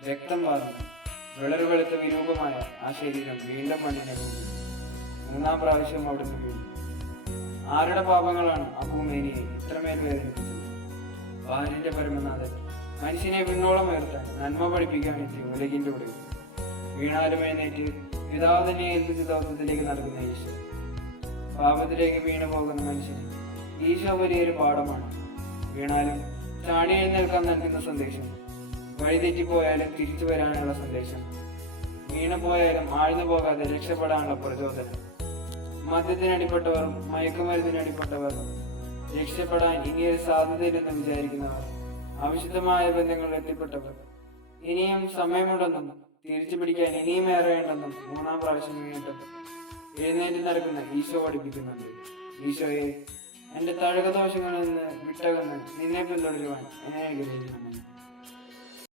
രക്തം വാർന്നു വിളറ് വിരൂപമായ ആ ശരീരം വീണ്ടും മണ്ണിനെ മൂന്നാം പ്രാവശ്യം അവിടുന്ന് വീണു. ആരുടെ പാപങ്ങളാണ് ആ ഭൂമേനിയെ ഇത്രമേൽ വേദനിപ്പിച്ചത്? ബാലിന്റെ പരമനാഥൻ മനുഷ്യനെ വിണ്ണോളം ഉയർത്താൻ നന്മ പഠിപ്പിക്കാൻ എത്തി ഉലകിന്റെ കൂടെ വീണാലും എഴുന്നേറ്റ് പിതാവിനെ എന്ത് ദൗത്യത്തിലേക്ക് നടക്കുന്ന ഈശോ. പാപത്തിലേക്ക് വീണു പോകുന്ന മനുഷ്യന് ഈശോ വലിയൊരു പാഠമാണ്. വീണാലും ചാടി എഴുന്നേൽക്കാൻ നൽകുന്ന സന്ദേശം വഴിതെറ്റിപ്പോയാലും തിരിച്ചു വരാനുള്ള സന്ദേശം. വീണു പോയാലും ആഴ്ന്നു പോകാതെ രക്ഷപ്പെടാനുള്ള പ്രചോദനം. മദ്യത്തിനടിപ്പെട്ടവർ മയക്കുമരുന്നിനടിപ്പെട്ടവർ രക്ഷപ്പെടാൻ ഇനിയൊരു സാധ്യതയില്ലെന്ന് വിചാരിക്കുന്നവർ അവിശുദ്ധമായ ബന്ധങ്ങളിൽ എത്തിപ്പെട്ടവർ. ഇനിയും സമയമുണ്ടെന്നും തിരിച്ചു പിടിക്കാൻ ഇനിയും ഏറെയുണ്ടെന്നും മൂന്നാം പ്രാവശ്യം വീണ്ടും എഴുന്നേറ്റ് നടക്കുന്ന ഈശോ പഠിപ്പിക്കുന്നുണ്ട്. ഈശോയെ എന്റെ തഴകദോഷങ്ങളിൽ നിന്ന് വിട്ടകന്ന് നിന്നെ പിന്തുടരുവാൻ എന്നെ അനുഗ്രഹിക്കുന്നു